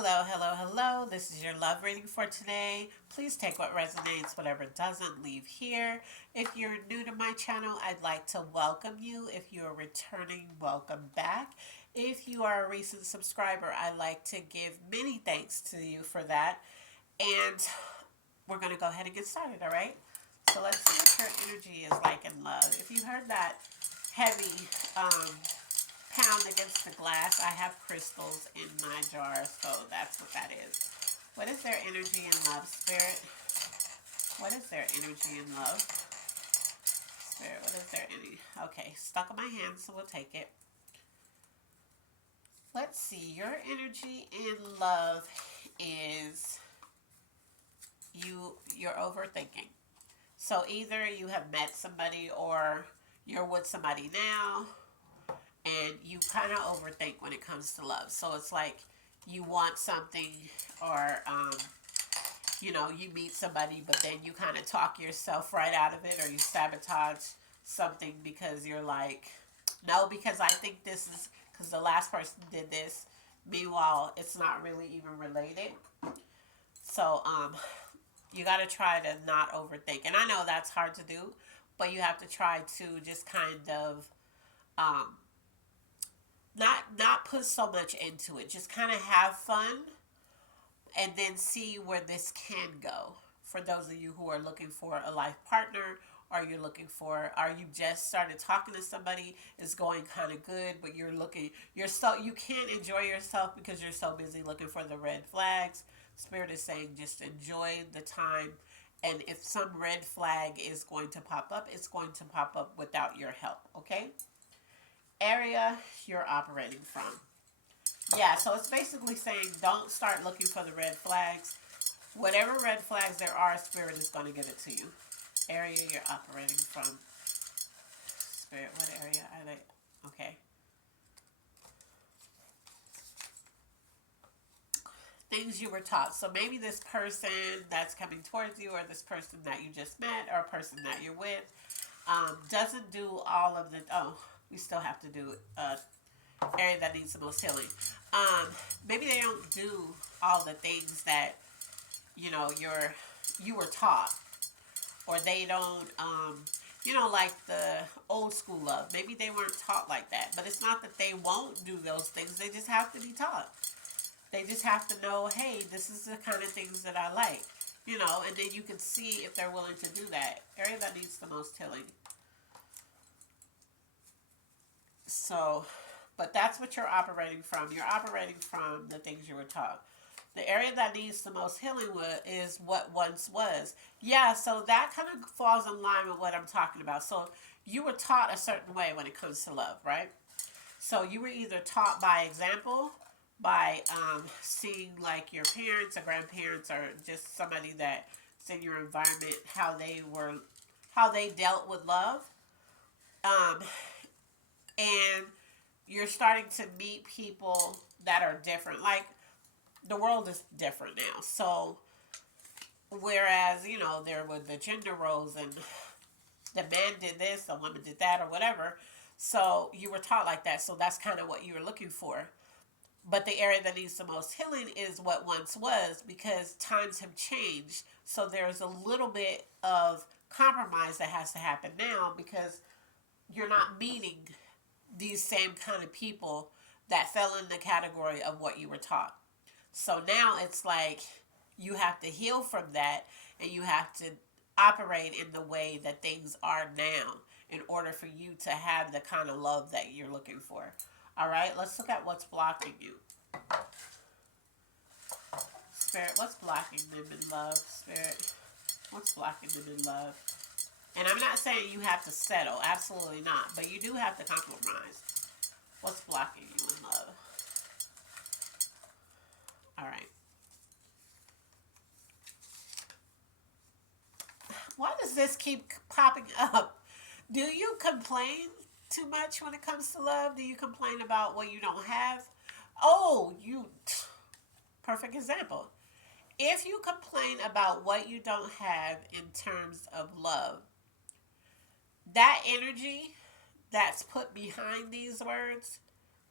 Hello, hello, hello. This is your love reading for today. Please take what resonates, whatever doesn't, leave here. If you're new to my channel, I'd like to welcome you. If you're returning, welcome back. If you are a recent subscriber, I'd like to give many thanks to you for that. And we're going to go ahead and get started, all right? So let's see what your energy is like in love. If you heard that heavy pound against the glass, I have crystals in my jar, so that's what that is. What is their energy in love, Spirit? What is their energy in love? Spirit, what is their energy? Okay, stuck in my hand, so we'll take it. Let's see, your energy in love is you're overthinking. So either you have met somebody or you're with somebody now and you kind of overthink when it comes to love. So it's like you want something or you meet somebody, but then you kind of talk yourself right out of it, or you sabotage something because you're like, no, because I think this is because the last person did this. Meanwhile, it's not really even related. So you got to try to not overthink. And I know that's hard to do, but you have to try to just kind of um, not put so much into it. Just kind of have fun and then see where this can go. For those of you who are looking for a life partner, or you just started talking to somebody, it's going kind of good, but you can't enjoy yourself because you're so busy looking for the red flags. Spirit is saying just enjoy the time, and if some red flag is going to pop up, it's going to pop up without your help, okay? Area you're operating from. Yeah, so it's basically saying don't start looking for the red flags. Whatever red flags there are, Spirit is going to give it to you. Area you're operating from. Spirit, what area are they? Okay. Things you were taught. So maybe this person that's coming towards you, or this person that you just met, or a person that you're with, doesn't do all of the. Oh, we still have to do area that needs the most healing. Um, Maybe they don't do all the things that you were taught, or they don't like the old school love. Maybe they weren't taught like that, but it's not that they won't do those things. They just have to be taught. They just have to know, hey, this is the kind of things that I like, and then you can see if they're willing to do that. Area that needs the most healing. So, but that's what you're operating from. You're operating from the things you were taught. The area that needs the most healing is what once was. Yeah, so that kind of falls in line with what I'm talking about. So you were taught a certain way when it comes to love, right? So you were either taught by example, by seeing like your parents or grandparents or just somebody that's in your environment, how they dealt with love. Um, and you're starting to meet people that are different. Like the world is different now. So whereas, there were the gender roles and the man did this, the woman did that, or whatever. So you were taught like that. So that's kind of what you were looking for. But the area that needs the most healing is what once was, because times have changed. So there's a little bit of compromise that has to happen now because you're not meeting these same kind of people that fell in the category of what you were taught. So now it's like you have to heal from that, and you have to operate in the way that things are now in order for you to have the kind of love that you're looking for. All right, let's look at what's blocking you. Spirit, what's blocking them in love? Spirit, what's blocking them in love? And I'm not saying you have to settle, absolutely not, but you do have to compromise. What's blocking you in love? All right. Why does this keep popping up? Do you complain too much when it comes to love? Do you complain about what you don't have? Oh, perfect example. If you complain about what you don't have in terms of love, that energy that's put behind these words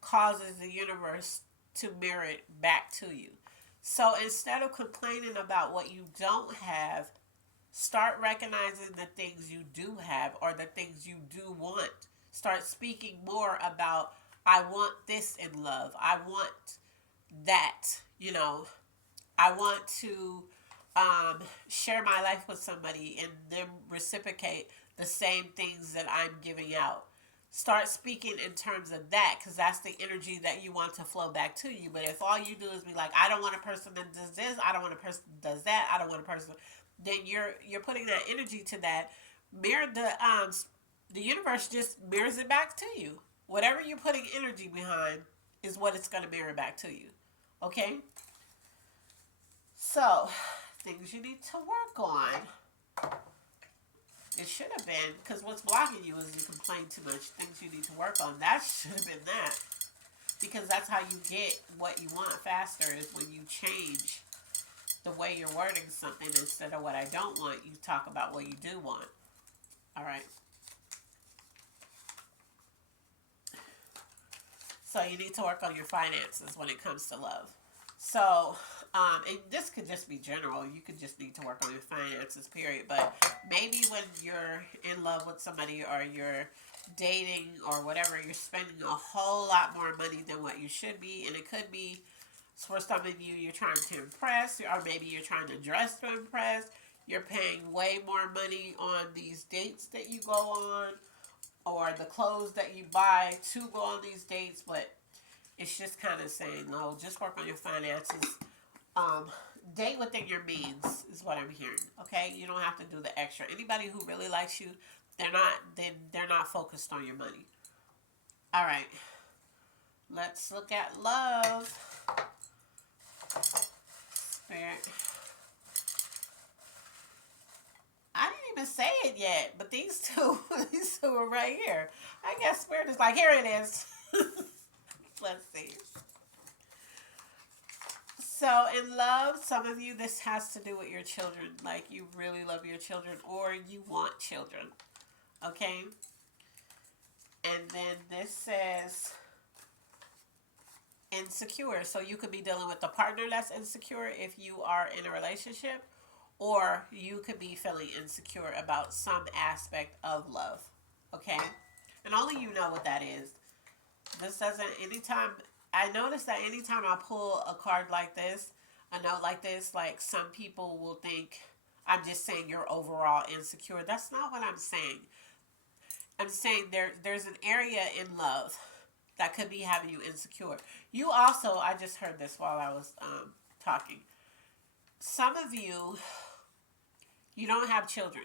causes the universe to mirror it back to you. So instead of complaining about what you don't have, start recognizing the things you do have or the things you do want. Start speaking more about, I want this in love. I want that, you know. I want to share my life with somebody and them reciprocate the same things that I'm giving out. Start speaking in terms of that because that's the energy that you want to flow back to you. But if all you do is be like, I don't want a person that does this, I don't want a person that does that, I don't want a person, then you're putting that energy to that. Mirror the universe just mirrors it back to you. Whatever you're putting energy behind is what it's going to mirror back to you. Okay? So, things you need to work on. It should have been, because what's blocking you is you complain too much. Things you need to work on. That should have been that. Because that's how you get what you want faster, is when you change the way you're wording something. Instead of what I don't want, you talk about what you do want. All right. So you need to work on your finances when it comes to love. So, and this could just be general. You could just need to work on your finances, period. But maybe when you're in love with somebody or you're dating or whatever, you're spending a whole lot more money than what you should be. And it could be, for some of you, you're trying to impress, or maybe you're trying to dress to impress. You're paying way more money on these dates that you go on or the clothes that you buy to go on these dates, but it's just kind of saying, no, just work on your finances. Um, Date within your means is what I'm hearing. Okay, you don't have to do the extra. Anybody who really likes you, they're not focused on your money. All right, let's look at love. Spirit. I didn't even say it yet, but these two, these two are right here. I guess Spirit is like, here it is. Let's see. So, in love, some of you, this has to do with your children. Like, you really love your children or you want children. Okay? And then this says insecure. So, you could be dealing with a partner that's insecure if you are in a relationship, or you could be feeling insecure about some aspect of love. Okay? And only you know what that is. This doesn't, anytime, I notice that anytime I pull a card like this, a note like this, like some people will think I'm just saying you're overall insecure. That's not what I'm saying. I'm saying there's an area in love that could be having you insecure. You also, I just heard this while I was talking. Some of you, you don't have children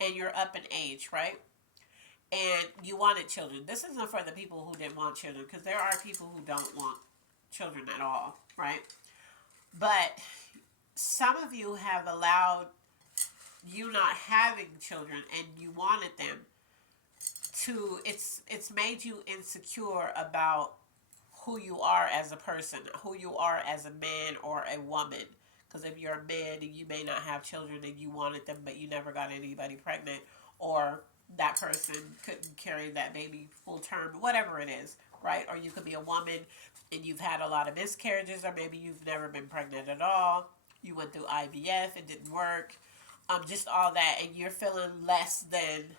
and you're up in age, right? And you wanted children. This isn't for the people who didn't want children, because there are people who don't want children at all, right? But some of you have allowed you not having children and you wanted them to, it's made you insecure about who you are as a person, who you are as a man or a woman. Because if you're a man and you may not have children and you wanted them but you never got anybody pregnant, or that person couldn't carry that baby full term, whatever it is, right? Or you could be a woman and you've had a lot of miscarriages, or maybe you've never been pregnant at all. You went through IVF, it didn't work. Just all that, and you're feeling less than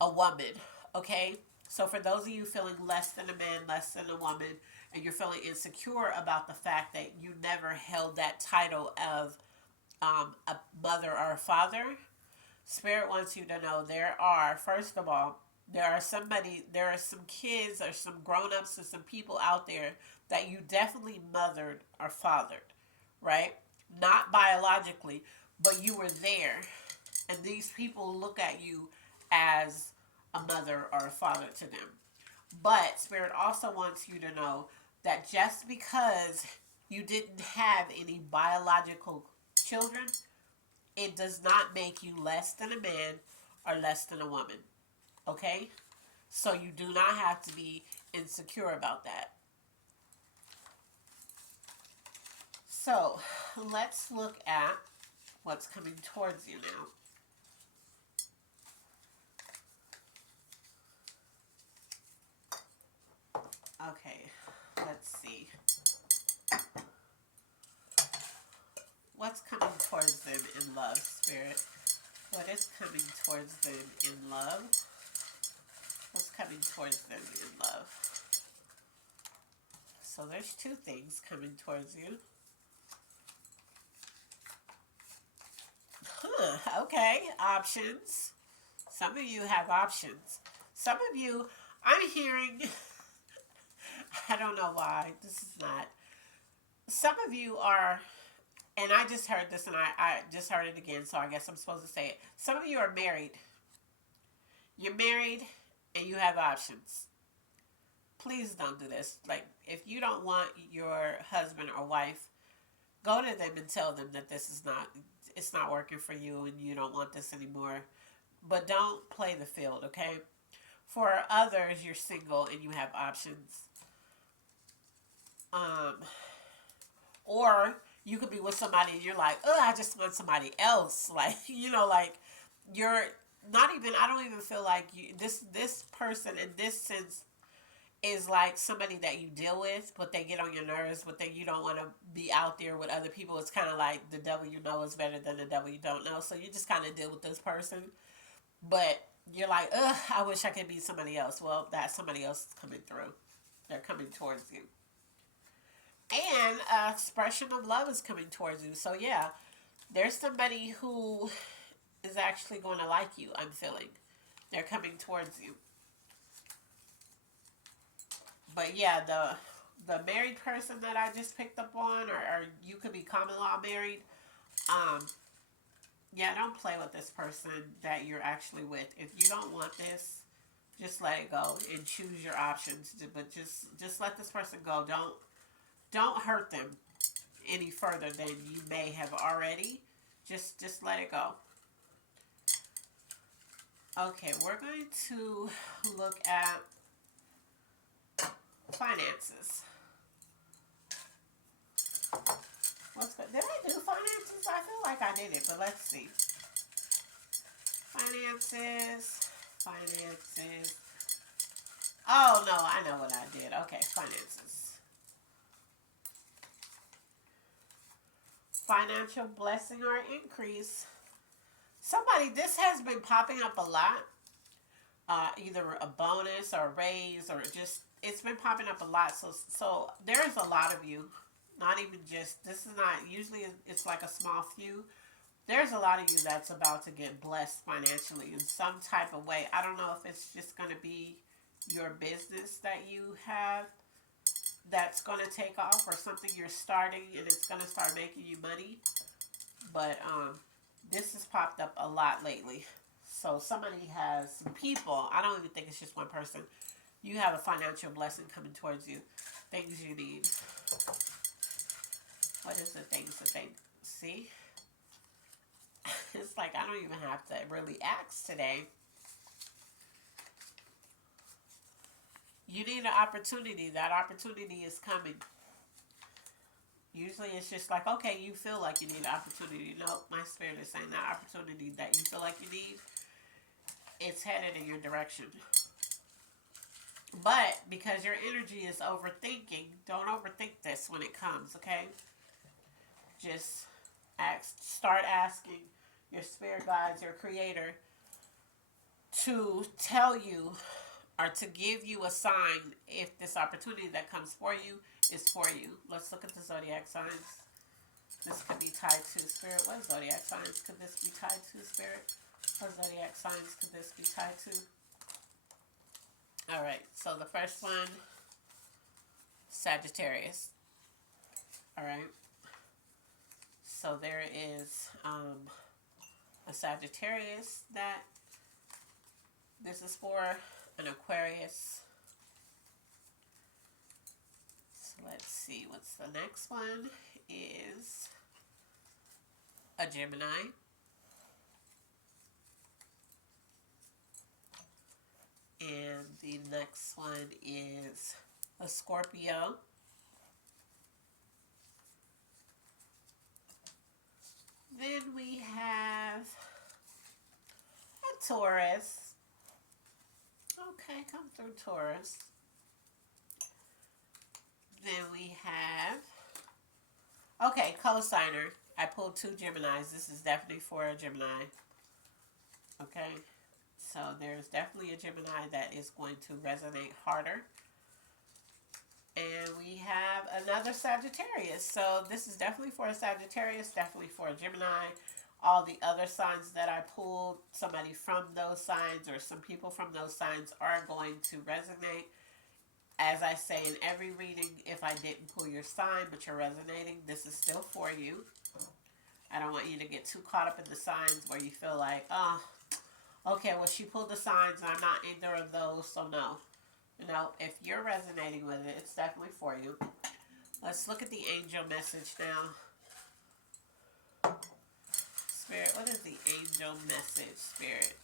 a woman, okay? So for those of you feeling less than a man, less than a woman, and you're feeling insecure about the fact that you never held that title of a mother or a father, Spirit wants you to know there are, first of all, there are some kids or some grown-ups or some people out there that you definitely mothered or fathered, right? Not biologically, but you were there. And these people look at you as a mother or a father to them. But Spirit also wants you to know that just because you didn't have any biological children, it does not make you less than a man or less than a woman. Okay? So you do not have to be insecure about that. So let's look at what's coming towards you now. Okay, let's see. what's coming towards them in love, Spirit? What is coming towards them in love? What's coming towards them in love? So there's two things coming towards you. Okay, options. Some of you have options. Some of you, I'm hearing, I don't know why, this is not. Some of you are, and I just heard this and I just heard it again, so I guess I'm supposed to say it. Some of you are married. You're married and you have options. Please don't do this. Like, if you don't want your husband or wife, go to them and tell them that this is not, it's not working for you and you don't want this anymore. But don't play the field, okay? For others, you're single and you have options. Um, or you could be with somebody and you're like, oh, I just want somebody else. Like, like you're not even, I don't even feel like this person in this sense is like somebody that you deal with, but they get on your nerves, but then you don't want to be out there with other people. It's kind of like the devil you know is better than the devil you don't know. So you just kind of deal with this person, but you're like, ugh, I wish I could be somebody else. Well, that somebody else is coming through. They're coming towards you. And expression of love is coming towards you. So yeah, there's somebody who is actually going to like you, I'm feeling. They're coming towards you. But yeah, the married person that I just picked up on, or you could be common law married. Um, yeah, don't play with this person that you're actually with. If you don't want this, just let it go and choose your options. But just let this person go. Don't hurt them any further than you may have already. Just let it go. Okay, we're going to look at finances. What's good? Did I do finances? I feel like I did it, but let's see. Finances. Oh, no, I know what I did. Okay, finances. Financial blessing or increase. Somebody, this has been popping up a lot. Either a bonus or a raise or just, it's been popping up a lot. So there's a lot of you. Not even just, this is not, usually it's like a small few. There's a lot of you that's about to get blessed financially in some type of way. I don't know if it's just going to be your business that you have that's going to take off, or something you're starting and it's going to start making you money. But this has popped up a lot lately. So somebody has, some people, I don't even think it's just one person. You have a financial blessing coming towards you. Things you need. What is the things that they see? It's like I don't even have to really ask today. You need an opportunity. That opportunity is coming. Usually it's just like, okay, you feel like you need an opportunity. No, my spirit is saying that opportunity that you feel like you need, it's headed in your direction. But because your energy is overthinking, don't overthink this when it comes, okay? Just start asking your spirit guides, your creator, to tell you or to give you a sign if this opportunity that comes for you is for you. Let's look at the zodiac signs. This could be tied to spirit. What zodiac signs could this be tied to, spirit? What zodiac signs could this be tied to? All right, so the first one, Sagittarius. All right. So there is a Sagittarius that this is for, an Aquarius. So let's see, what's the next one is a Gemini. And the next one is a Scorpio. Then we have a Taurus. Okay, come through, Taurus. Then we have Okay, cosigner. I pulled two Geminis. This is definitely for a Gemini. Okay. So there's definitely a Gemini that is going to resonate harder. And we have another Sagittarius. So this is definitely for a Sagittarius, definitely for a Gemini. All the other signs that I pulled, somebody from those signs or some people from those signs are going to resonate. As I say in every reading, if I didn't pull your sign but you're resonating, this is still for you. I don't want you to get too caught up in the signs where you feel like, oh, okay, well, she pulled the signs and I'm not either of those, so no. You know, if you're resonating with it, it's definitely for you. Let's look at the angel message now. Spirit, what is the angel message, Spirit?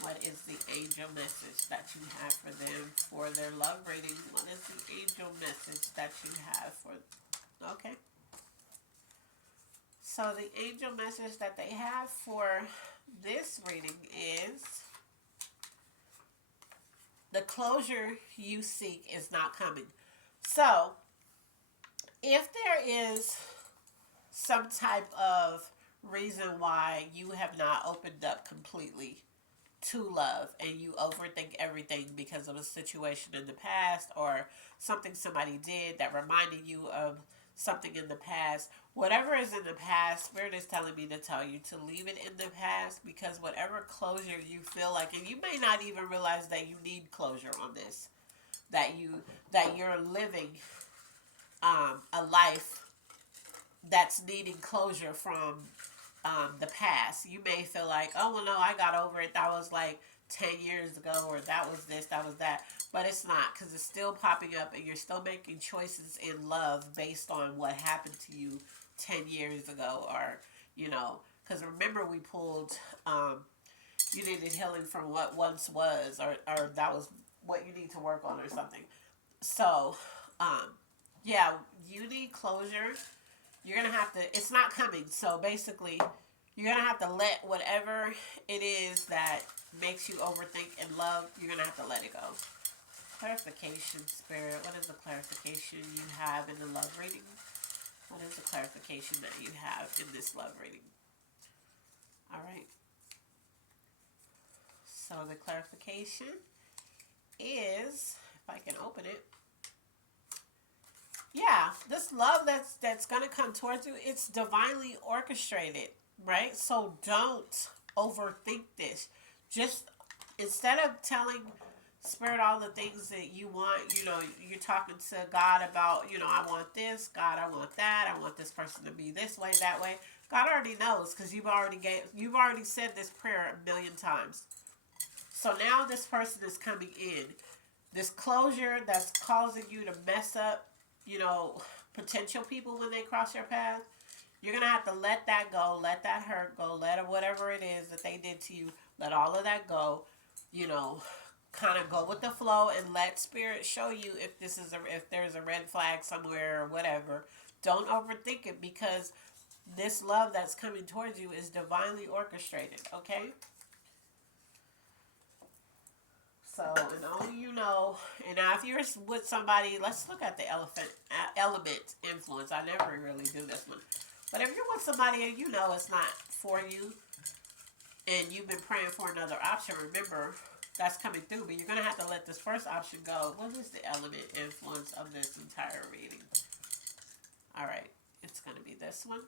What is the angel message that you have for them for their love reading? What is the angel message that you have for... Okay. So the angel message that they have for this reading is... the closure you seek is not coming. So, if there is some type of reason why you have not opened up completely to love and you overthink everything because of a situation in the past or something somebody did that reminded you of something in the past, whatever is in the past, Spirit is telling me to tell you to leave it in the past, because whatever closure you feel like, and you may not even realize that you need closure on this, that you're living a life that's needing closure from the past. You may feel like, oh, well, no, I got over it. That was like 10 years ago, or that was this, that was that. But it's not, because it's still popping up and you're still making choices in love based on what happened to you 10 years ago. Or, you know, because remember we pulled, you needed healing from what once was, or that was what you need to work on or something. So, yeah, you need closure. You're going to have to, it's not coming. So basically, you're going to have to let whatever it is that makes you overthink and love, you're going to have to let it go. Clarification, Spirit. What is the clarification you have in the love reading? What is the clarification that you have in this love reading? All right. So the clarification is, if I can open it, yeah, this love that's gonna come towards you, it's divinely orchestrated, right? So don't overthink this. Just instead of telling Spirit all the things that you want, you know, you're talking to God about, you know, I want this, God, I want that, I want this person to be this way, that way. God already knows, because you've already said this prayer a million times. So now this person is coming in. This closure that's causing you to mess up, you know, potential people when they cross your path, you're going to have to let that go, let that hurt go, let whatever it is that they did to you, let all of that go, you know, kind of go with the flow and let Spirit show you if if there's a red flag somewhere or whatever. Don't overthink it, because this love that's coming towards you is divinely orchestrated, okay? So, and only you know. And now, if you're with somebody, let's look at the element influence. I never really do this one. But if you're with somebody and you know it's not for you, and you've been praying for another option, remember, that's coming through. But you're going to have to let this first option go. What is the element influence of this entire reading? All right. It's going to be this one.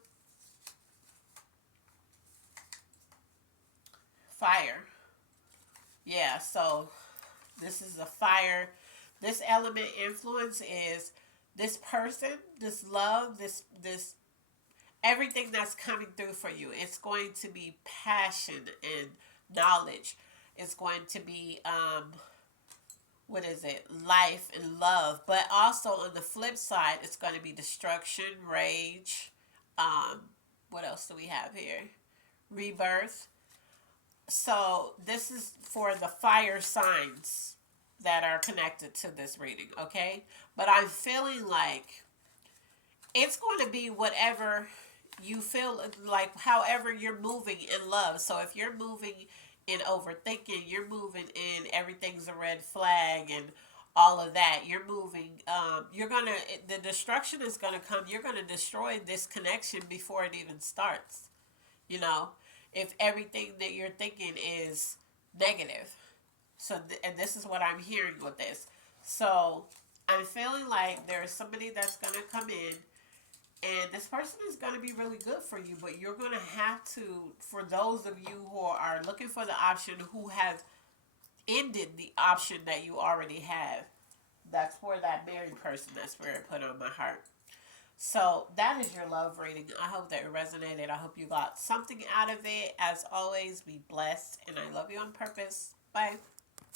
Fire. Yeah, so this is a fire. This element influence is this person, this love, this everything that's coming through for you. It's going to be passion and knowledge. It's going to be what is it? Life and love. But also on the flip side, it's going to be destruction, rage. What else do we have here? Rebirth. So this is for the fire signs that are connected to this reading, okay? But I'm feeling like it's going to be whatever you feel like, however you're moving in love. So if you're moving in overthinking, you're moving in everything's a red flag and all of that. You're moving. The destruction is gonna come. You're gonna destroy this connection before it even starts. You know, if everything that you're thinking is negative. And this is what I'm hearing with this. So, I'm feeling like there's somebody that's gonna come in, and this person is going to be really good for you, but you're going to have to, for those of you who are looking for the option, who have ended the option that you already have. That's for that married person that Spirit put on my heart. So that is your love reading. I hope that it resonated. I hope you got something out of it. As always, be blessed, and I love you on purpose. Bye.